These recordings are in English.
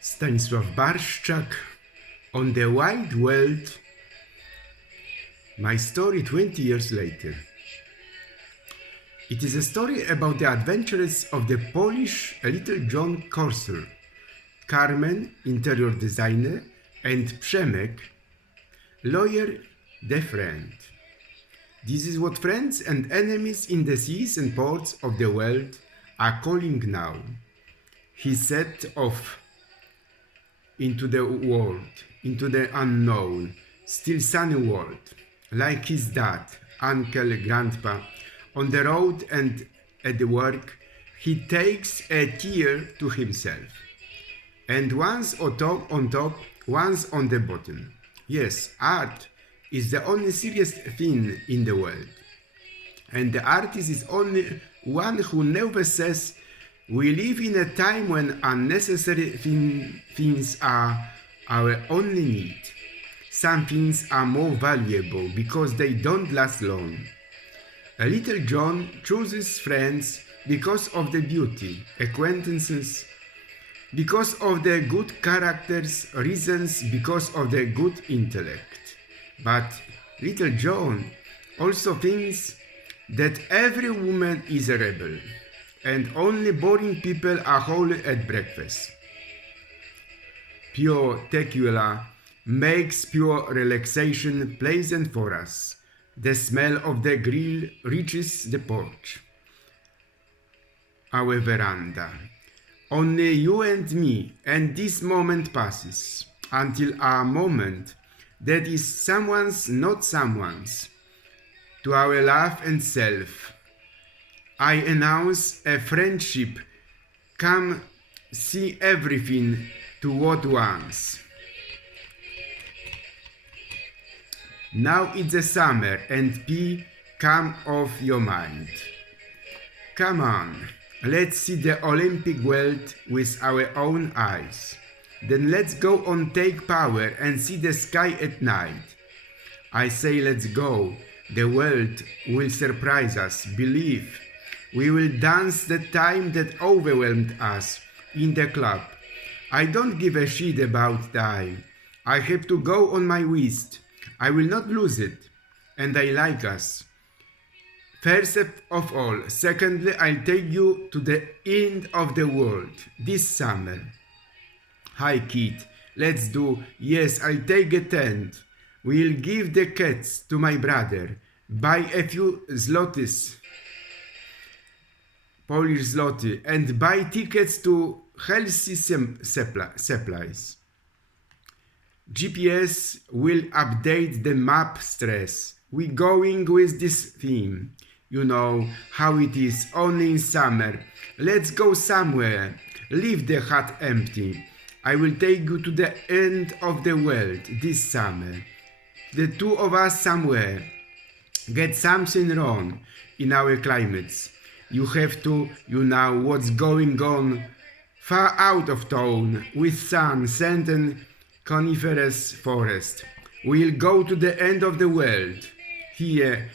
Stanisław Barszczak, On the Wide World, my story 20 years later. It is a story about the adventures of the Polish little John Korsor, Carmen, interior designer, and Przemek, lawyer, the friend. This is what friends and enemies in the seas and ports of the world are calling now. He set off into the world, into the unknown, still sunny world, like his dad, uncle, grandpa. On the road and at the work, he takes a tear to himself. And once on top, once on the bottom. Yes, art is the only serious thing in the world. And the artist is only one who never says, we live in a time when unnecessary things are our only need. Some things are more valuable because they don't last long. A little John chooses friends because of the beauty, acquaintances, because of their good characters, reasons, because of their good intellect. But little John also thinks that every woman is a rebel, and only boring people are holy at breakfast. Pure tequila makes pure relaxation pleasant for us. The smell of the grill reaches the porch, our veranda. Only you and me, and this moment passes, until our moment that is someone's, not someone's, to our love and self. I announce a friendship, come see everything to what once. Now it's the summer and pee come off your mind. Come on, let's see the Olympic world with our own eyes. Then let's go on take power and see the sky at night. I say let's go, the world will surprise us, believe. We will dance the time that overwhelmed us in the club. I don't give a shit about time. I have to go on my list. I will not lose it. And I like us. First of all. Secondly, I'll take you to the end of the world this summer. Hi kid, let's do. Yes, I'll take a tent. We'll give the cats to my brother. Buy a few zlotys. Polish zloty, and buy tickets to healthy supplies. GPS will update the map stress. We going with this theme. You know how it is, only in summer. Let's go somewhere. Leave the hut empty. I will take you to the end of the world this summer. The two of us somewhere. Get something wrong in our climates. You have to, you know what's going on far out of town with sun, sand and coniferous forest. We'll go to the end of the world. Here,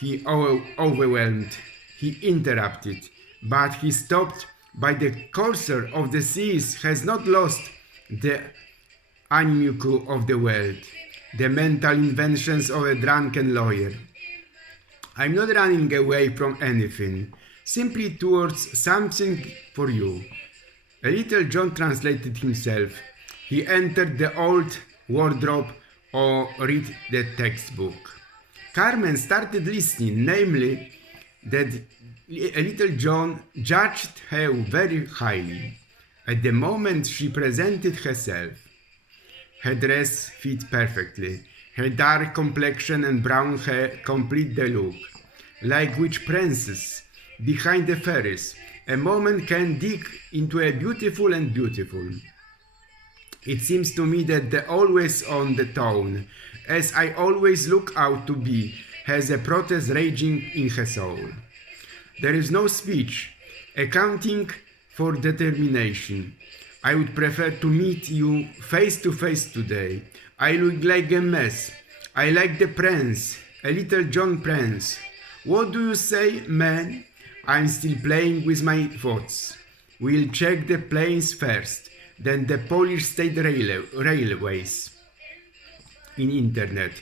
he overwhelmed, he interrupted, but he stopped by the courser of the seas has not lost the animalcule of the world, the mental inventions of a drunken lawyer. I'm not running away from anything, simply towards something for you. A little John translated himself. He entered the old wardrobe or read the textbook. Carmen started listening, namely that a little John judged her very highly. At the moment she presented herself. Her dress fit perfectly. Her dark complexion and brown hair complete the look. Like which princess behind the fairies, a woman can dig into a beautiful and beautiful. It seems to me that the always on the tone, as I always look out to be, has a protest raging in her soul. There is no speech, accounting for determination. I would prefer to meet you face to face today. I look like a mess. I like the prince, a little John Prince. What do you say, man? I'm still playing with my thoughts. We'll check the planes first. than the Polish state railways in internet.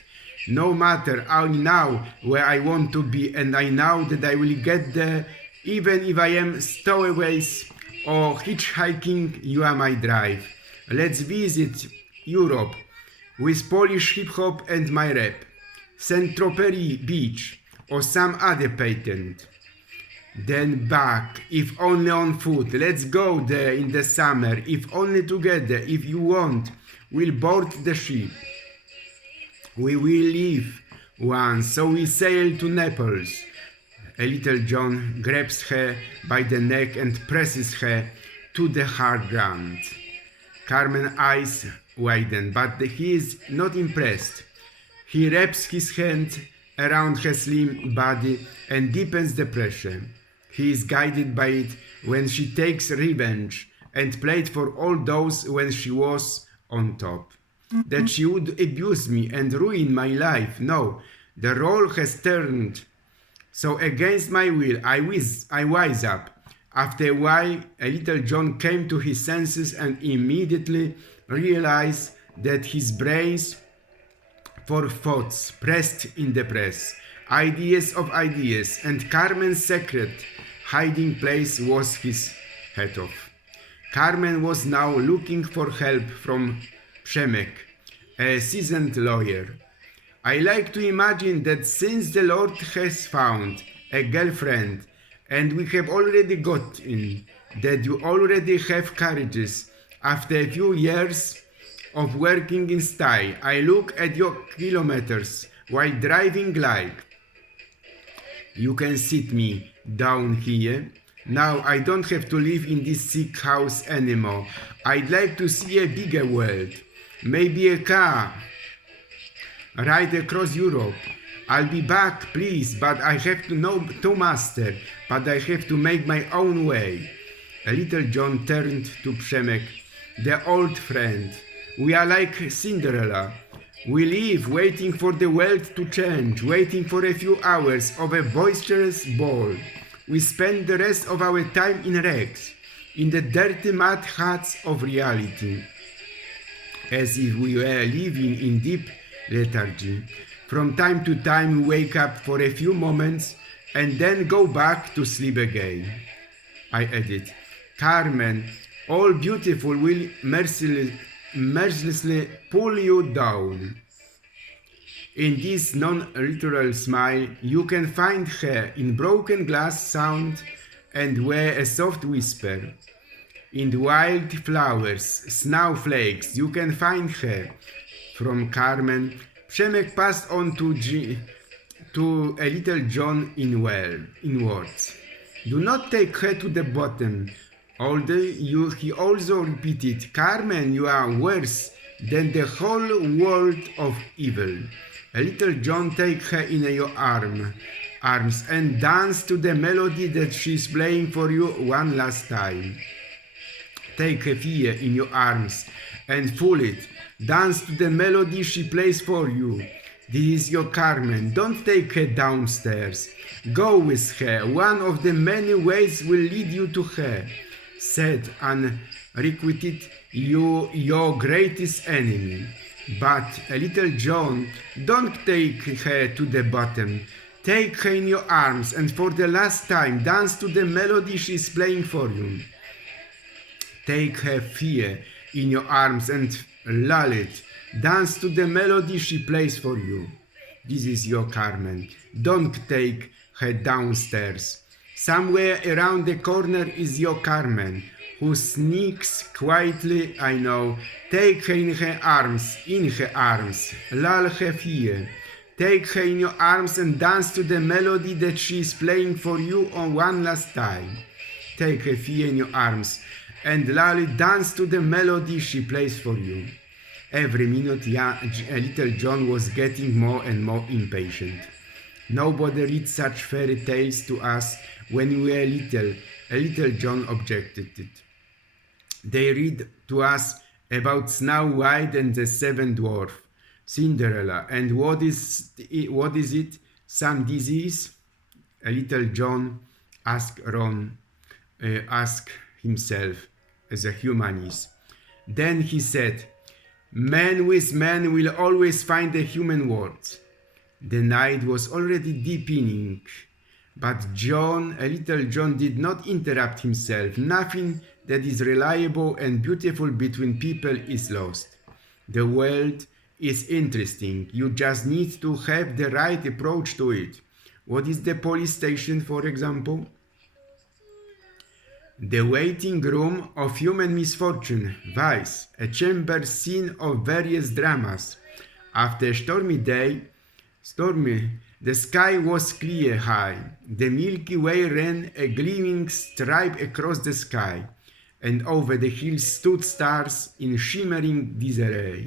No matter, I know where I want to be, and I know that I will get there, even if I am stowaways or hitchhiking. You are my drive. Let's visit Europe with Polish hip-hop and my rap, Saint-Tropez Beach or some other patent. Then back, if only on foot. Let's go there in the summer, if only together. If you want, we'll board the ship. We will live once, so we sail to Naples. A little John grabs her by the neck and presses her to the hard ground. Carmen's eyes widen, but he is not impressed. He wraps his hand around her slim body and deepens the pressure. He is guided by it when she takes revenge and played for all those when she was on top. That she would abuse me and ruin my life. No, the role has turned. So against my will, I wise up. After a while, a little John came to his senses and immediately realized that his brains for thoughts pressed in the press, ideas of ideas, and Carmen's secret hiding place was his head off. Carmen was now looking for help from Przemek, a seasoned lawyer. I like to imagine that since the Lord has found a girlfriend and we have already got in, that you already have courages. After a few years of working in style, I look at your kilometers while driving like, you can sit me down here. Now I don't have to live in this sick house anymore. I'd like to see a bigger world. Maybe a car. Ride across Europe. I'll be back, please, but I have to master, but I have to make my own way. A little John turned to Przemek, the old friend. We are like Cinderella. We live waiting for the world to change, waiting for a few hours of a boisterous ball. We spend the rest of our time in rags, in the dirty mud huts of reality, as if we were living in deep lethargy. From time to time we wake up for a few moments and then go back to sleep again. I added, Carmen, all beautiful will mercilessly pull you down. In this non-literal smile, you can find her in broken glass sound and wear a soft whisper. In wild flowers, snowflakes, you can find her. From Carmen, Przemek passed on to a little John in words. Do not take her to the bottom. He also repeated, Carmen, you are worse than the whole world of evil. A little John, take her in your arms and dance to the melody that she is playing for you one last time. Take her fear in your arms and fool it. Dance to the melody she plays for you. This is your Carmen. Don't take her downstairs. Go with her. One of the many ways will lead you to her. Said unrequited your greatest enemy. But, a little John, don't take her to the bottom. Take her in your arms and for the last time dance to the melody she is playing for you. Take her fear in your arms and lull it. Dance to the melody she plays for you. This is your Carmen. Don't take her downstairs. Somewhere around the corner is your Carmen, who sneaks quietly, I know. Take her in her arms, lull her fear. Take her in your arms and dance to the melody that she is playing for you on one last time. Take her fear in your arms and lull it, dance to the melody she plays for you. Every minute a little John was getting more and more impatient. Nobody read such fairy tales to us when we were little. A little John objected it. They read to us about Snow White and the Seven Dwarfs, Cinderella, and what is it? Some disease? A little John asked himself as a humanist. Then he said, "Man with man will always find a human word." The night was already deepening, but little John did not interrupt himself. Nothing that is reliable and beautiful between people is lost. The world is interesting. You just need to have the right approach to it. What is the police station, for example? The waiting room of human misfortune, vice, a chamber scene of various dramas. After a stormy day, the sky was clear high. The Milky Way ran a gleaming stripe across the sky, and over the hills stood stars in shimmering disarray.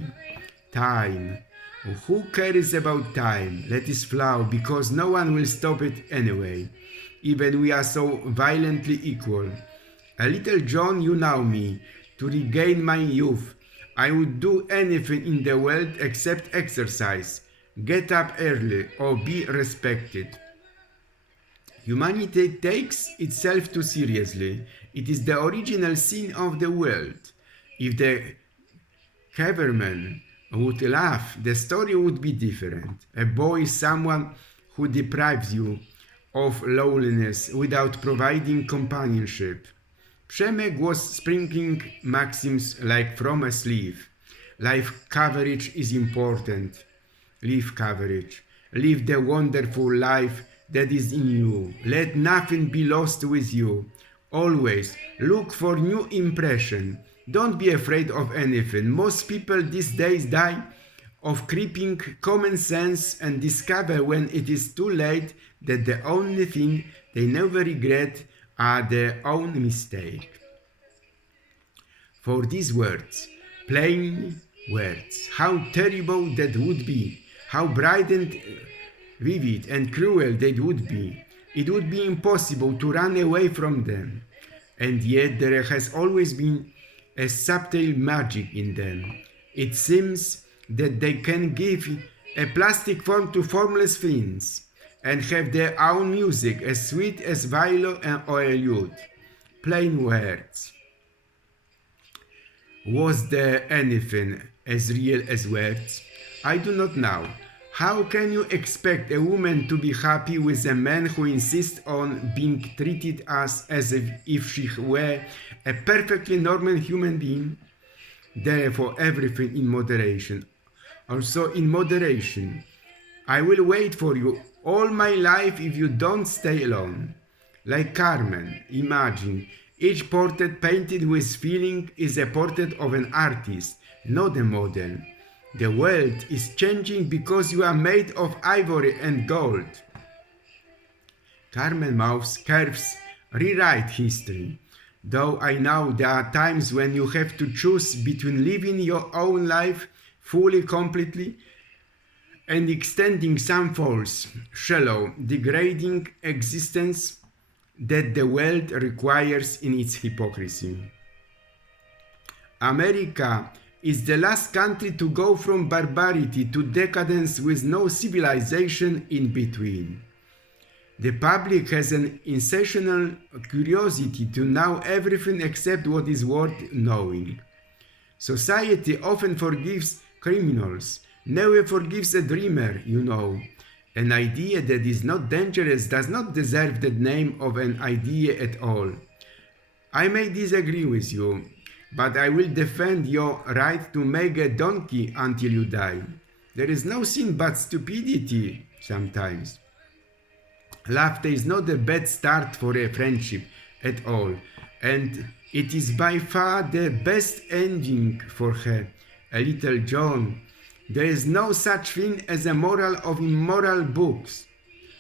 Time. Who cares about time? Let it flow, because no one will stop it anyway. Even we are so violently equal. A little John, you know me. To regain my youth, I would do anything in the world except exercise, get up early, or be respected. Humanity takes itself too seriously. It is the original sin of the world. If the caveman would laugh, the story would be different. A boy is someone who deprives you of loneliness without providing companionship. Przemek was sprinkling maxims like from a sleeve. Life coverage is important. Live coverage. Live the wonderful life that is in you. Let nothing be lost with you. Always look for new impression. Don't be afraid of anything. Most people these days die of creeping common sense and discover when it is too late that the only thing they never regret are their own mistake. For these words, plain words, how terrible that would be, how bright and vivid and cruel they would be. It would be impossible to run away from them, and yet there has always been a subtle magic in them. It seems that they can give a plastic form to formless things, and have their own music as sweet as violin or a lute. Plain words. Was there anything as real as words? I do not know. How can you expect a woman to be happy with a man who insists on being treated as if she were a perfectly normal human being? Therefore, everything in moderation. Also in moderation. I will wait for you all my life if you don't stay alone. Like Carmen, imagine, each portrait painted with feeling is a portrait of an artist, not a model. The world is changing because you are made of ivory and gold. Carmen Mouth's curves rewrite history. Though I know there are times when you have to choose between living your own life fully, completely, and extending some false, shallow, degrading existence that the world requires in its hypocrisy. America is the last country to go from barbarity to decadence with no civilization in between. The public has an insatiable curiosity to know everything except what is worth knowing. Society often forgives criminals, never forgives a dreamer, you know. An idea that is not dangerous does not deserve the name of an idea at all. I may disagree with you, but I will defend your right to make a donkey until you die. There is no sin but stupidity sometimes. Laughter is not a bad start for a friendship at all, and it is by far the best ending for her. A little John. There is no such thing as a moral of immoral books.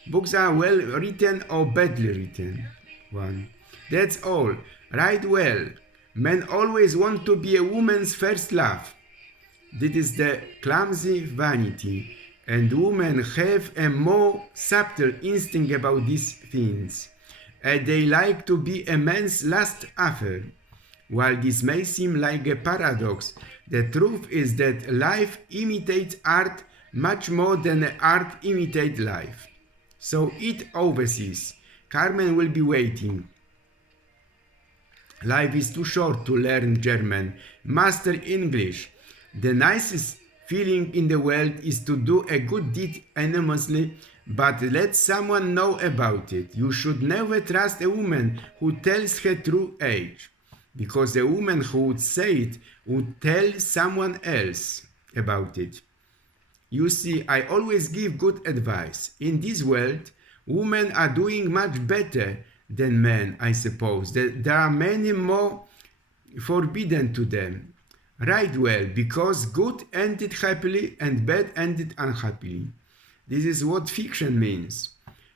Books are well written or badly written. One. That's all. Right well. Men always want to be a woman's first love. This is the clumsy vanity, and women have a more subtle instinct about these things. They like to be a man's last affair. While this may seem like a paradox, the truth is that life imitates art much more than art imitates life. So eat overseas. Carmen will be waiting. Life is too short to learn German. Master English. The nicest feeling in the world is to do a good deed anonymously, but let someone know about it. You should never trust a woman who tells her true age, because a woman who would say it would tell someone else about it. You see, I always give good advice. In this world, women are doing much better than men, I suppose. There are many more forbidden to them. Right well, because good ended happily and bad ended unhappily. This is what fiction means.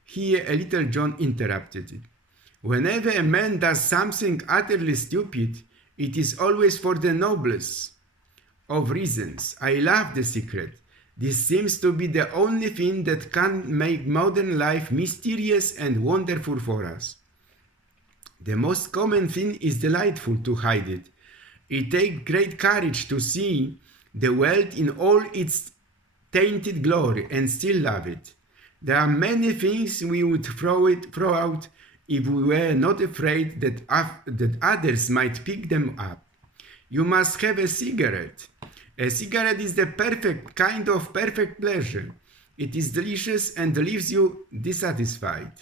Here a little John interrupted it. Whenever a man does something utterly stupid, it is always for the noblest of reasons. I love the secret. This seems to be the only thing that can make modern life mysterious and wonderful for us. The most common thing is delightful to hide it. It takes great courage to see the world in all its tainted glory and still love it. There are many things we would throw out if we were not afraid that others might pick them up. You must have a cigarette. A cigarette is the perfect kind of perfect pleasure. It is delicious and leaves you dissatisfied.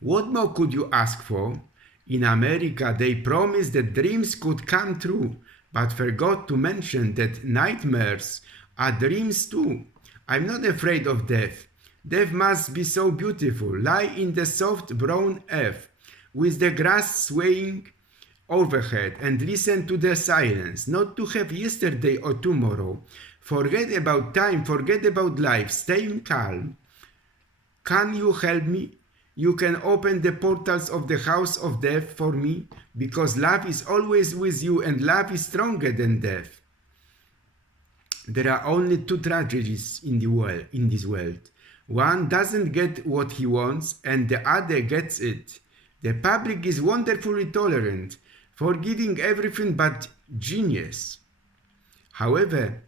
What more could you ask for? In America, they promised that dreams could come true, but forgot to mention that nightmares are dreams too. I'm not afraid of death. Death must be so beautiful. Lie in the soft brown earth, with the grass swaying overhead, and listen to the silence, not to have yesterday or tomorrow. Forget about time, forget about life, stay calm. Can you help me? You can open the portals of the house of death for me, because love is always with you and love is stronger than death. There are only two tragedies in this world. One doesn't get what he wants and the other gets it. The public is wonderfully tolerant, forgiving everything but genius. However,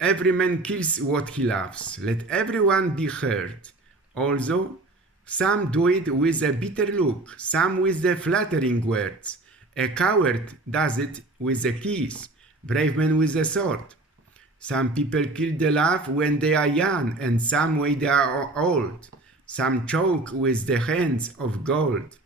every man kills what he loves. Let everyone be heard. Also, some do it with a bitter look, some with the flattering words. A coward does it with a kiss, brave man with a sword. Some people kill the love when they are young, and some when they are old. Some choke with the hands of gold.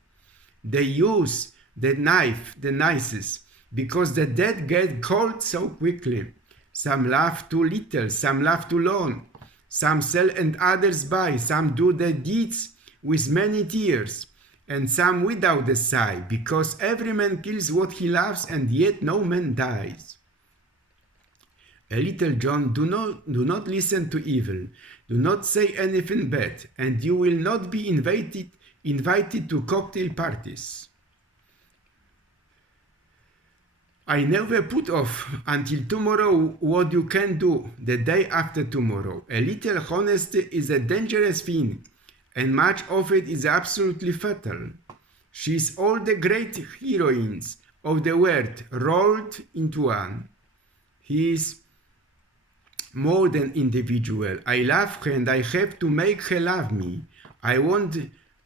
They use the knife the nicest, because the dead get cold so quickly. Some laugh too little, some laugh too long. Some sell and others buy, some do the deeds with many tears, and some without a sigh, because every man kills what he loves, and yet no man dies. A little John, do not listen to evil, do not say anything bad, and you will not be invited to cocktail parties. I never put off until tomorrow what you can do the day after tomorrow. A little honesty is a dangerous thing, and much of it is absolutely fatal. She is all the great heroines of the world rolled into one. He is more than individual. I love her and I have to make her love me. I want,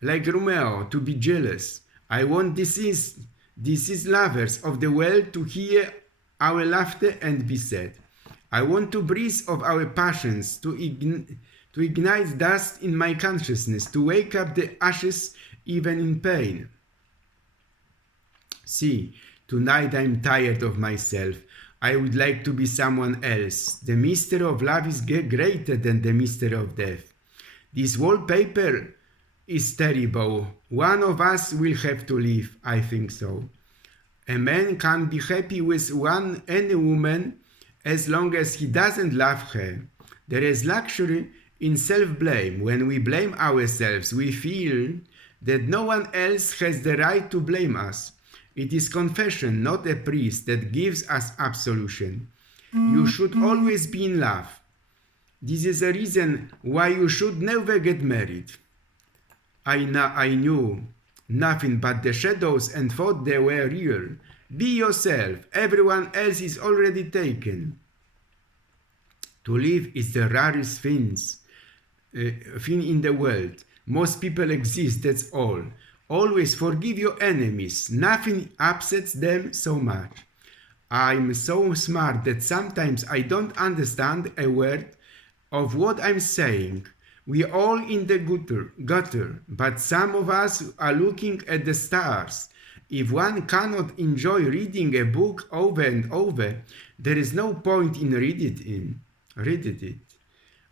like Romeo, to be jealous. I want deceased lovers of the world to hear our laughter and be sad. I want to breathe of our passions, to ignite dust in my consciousness, to wake up the ashes even in pain. See, tonight I'm tired of myself. I would like to be someone else. The mystery of love is greater than the mystery of death. This wallpaper is terrible. One of us will have to leave, I think so. A man can be happy with any woman as long as he doesn't love her. There is luxury in self-blame. When we blame ourselves, we feel that no one else has the right to blame us. It is confession, not a priest, that gives us absolution. You should always be in love. This is a reason why you should never get married. I knew nothing but the shadows and thought they were real. Be yourself. Everyone else is already taken. To live is the rarest thing in the world. Most people exist, that's all. Always forgive your enemies. Nothing upsets them so much. I'm so smart that sometimes I don't understand a word of what I'm saying. We're all in the gutter, but some of us are looking at the stars. If one cannot enjoy reading a book over and over, there is no point in reading it.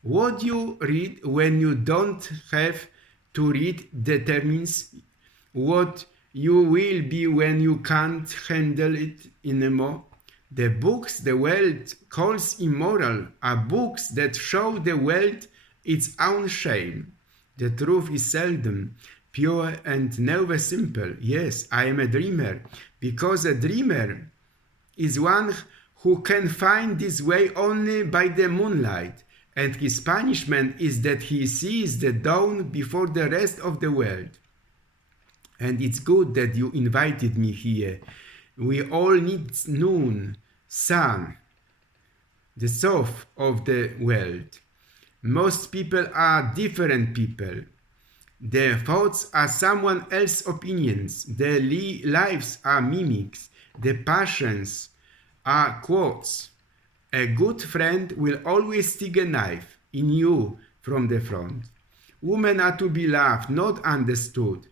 What you read when you don't have to read determines what you will be when you can't handle it anymore. The books the world calls immoral are books that show the world its own shame. The truth is seldom pure and never simple. Yes, I am a dreamer, because a dreamer is one who can find this way only by the moonlight, and his punishment is that he sees the dawn before the rest of the world. And it's good that you invited me here. We all need noon, sun, the soul of the world. Most people are different people. Their thoughts are someone else's opinions. Their lives are mimics. Their passions are quotes. A good friend will always stick a knife in you from the front. Women are to be loved, not understood.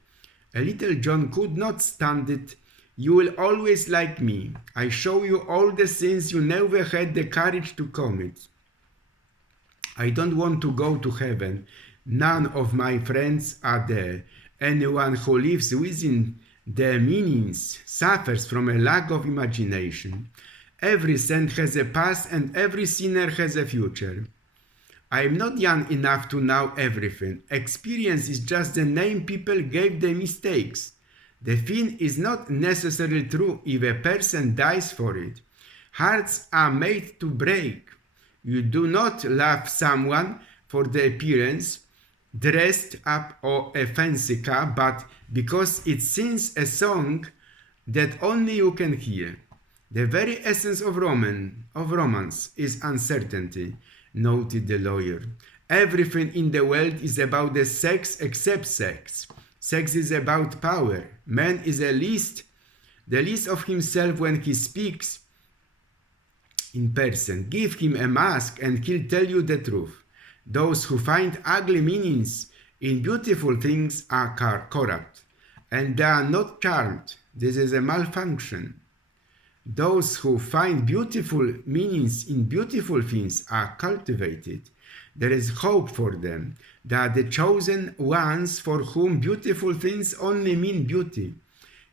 A little John could not stand it. You will always like me. I show you all the sins you never had the courage to commit. I don't want to go to heaven. None of my friends are there. Anyone who lives within their meanings suffers from a lack of imagination. Every saint has a past and every sinner has a future. I am not young enough to know everything. Experience is just the name people gave their mistakes. The thing is not necessarily true if a person dies for it. Hearts are made to break. You do not love someone for the appearance, dressed up or a fancy car, but because it sings a song that only you can hear. The very essence of romance is uncertainty, noted the lawyer. Everything in the world is about the sex except sex. Sex is about power. Man is the least of himself when he speaks in person. Give him a mask and he'll tell you the truth. Those who find ugly meanings in beautiful things are corrupt, and they are not charmed. This is a malfunction. Those who find beautiful meanings in beautiful things are cultivated. There is hope for them. They are the chosen ones for whom beautiful things only mean beauty.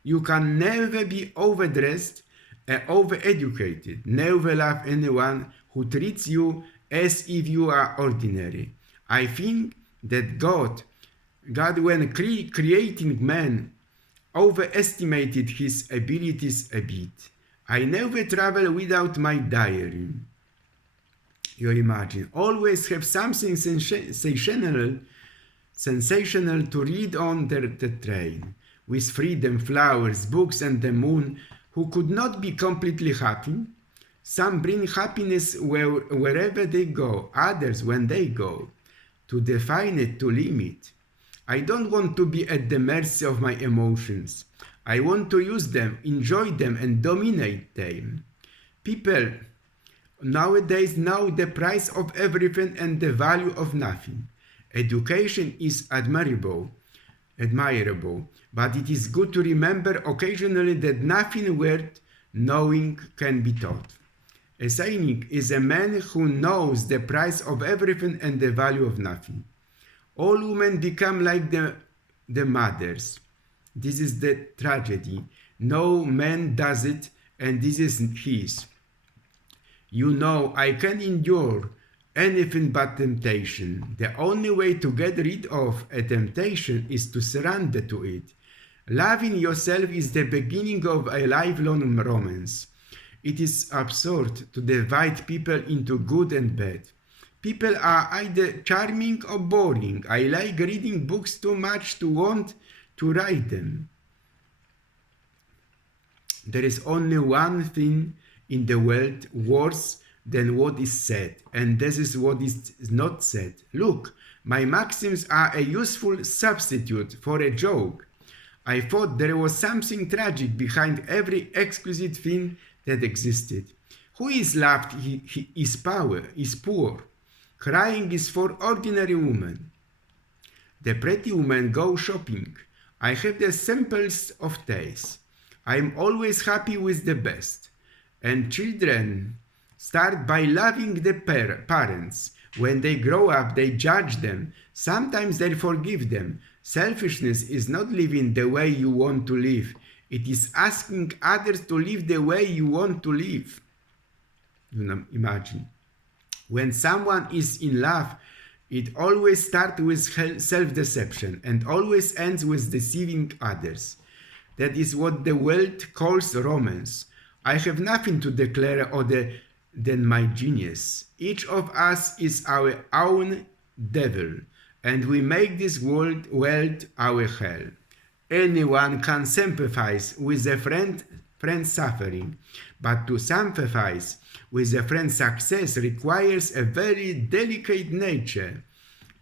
You can never be overdressed and overeducated. Never love anyone who treats you as if you are ordinary. I think that God when creating man, overestimated his abilities a bit. I never travel without my diary. You imagine, always have something sensational to read on the train, with freedom, flowers, books, and the moon, who could not be completely happy. Some bring happiness wherever they go, others when they go. To define it, to limit. I don't want to be at the mercy of my emotions. I want to use them, enjoy them, and dominate them. People nowadays know the price of everything and the value of nothing. Education is admirable, but it is good to remember occasionally that nothing worth knowing can be taught. A cynic is a man who knows the price of everything and the value of nothing. All women become like the mothers. This is the tragedy. No man does it, and this is his. You know, I can endure anything but temptation. The only way to get rid of a temptation is to surrender to it. Loving yourself is the beginning of a lifelong romance. It is absurd to divide people into good and bad. People are either charming or boring. I like reading books too much to want to write them. There is only one thing in the world worse than what is said, and this is what is not said. Look, my maxims are a useful substitute for a joke. I thought there was something tragic behind every exquisite thing that existed. Who is loved is poor. Crying is for ordinary women. The pretty women go shopping. I have the simplest of tastes. I am always happy with the best. And children start by loving the parents. When they grow up, they judge them. Sometimes they forgive them. Selfishness is not living the way you want to live. It is asking others to live the way you want to live. Imagine. When someone is in love, it always starts with self-deception and always ends with deceiving others. That is what the world calls romance. I have nothing to declare other than my genius. Each of us is our own devil, and we make this world our hell. Anyone can sympathize with a friend's suffering, but to sympathize with a friend's success requires a very delicate nature.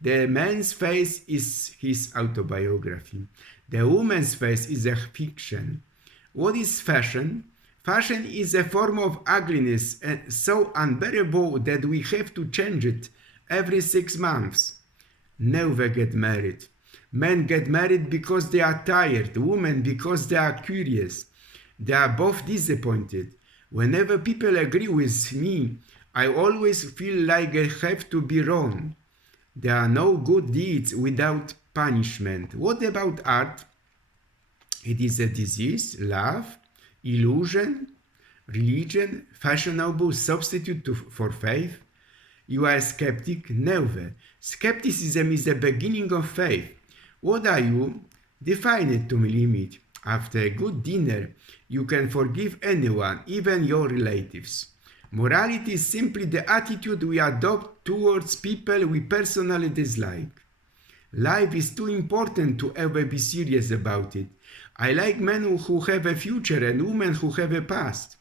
The man's face is his autobiography. The woman's face is a fiction. What is fashion? Fashion is a form of ugliness so unbearable that we have to change it every 6 months. Never get married. Men get married because they are tired, women because they are curious. They are both disappointed. Whenever people agree with me, I always feel like I have to be wrong. There are no good deeds without punishment. What about art? It is a disease, love, illusion, religion, fashionable substitute for faith. You are a skeptic? Never. Skepticism is the beginning of faith. What are you? Define it to me limit. After a good dinner, you can forgive anyone, even your relatives. Morality is simply the attitude we adopt towards people we personally dislike. Life is too important to ever be serious about it. I like men who have a future and women who have a past.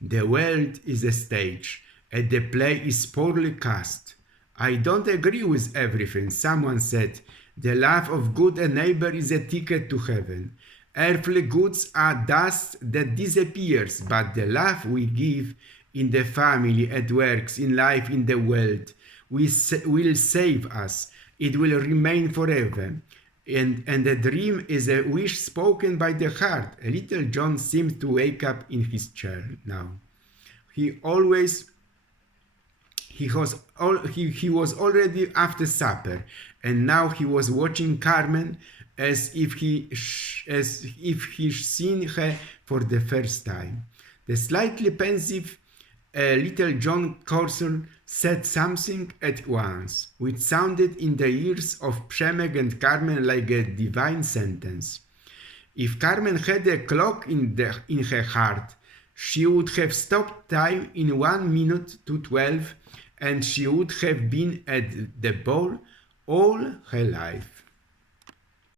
The world is a stage, and the play is poorly cast. I don't agree with everything. Someone said, the love of good neighbor is a ticket to heaven. Earthly goods are dust that disappears, but the love we give in the family, at work, in life, in the world, will save us. It will remain forever. And the dream is a wish spoken by the heart. Little John seems to wake up in his chair now. He was already after supper, and now he was watching Carmen as if he seen her for the first time. The slightly pensive little John Corson said something at once, which sounded in the ears of Przemek and Carmen like a divine sentence. If Carmen had a clock in her heart, she would have stopped time in 1 minute to 12, and she would have been at the ball all her life.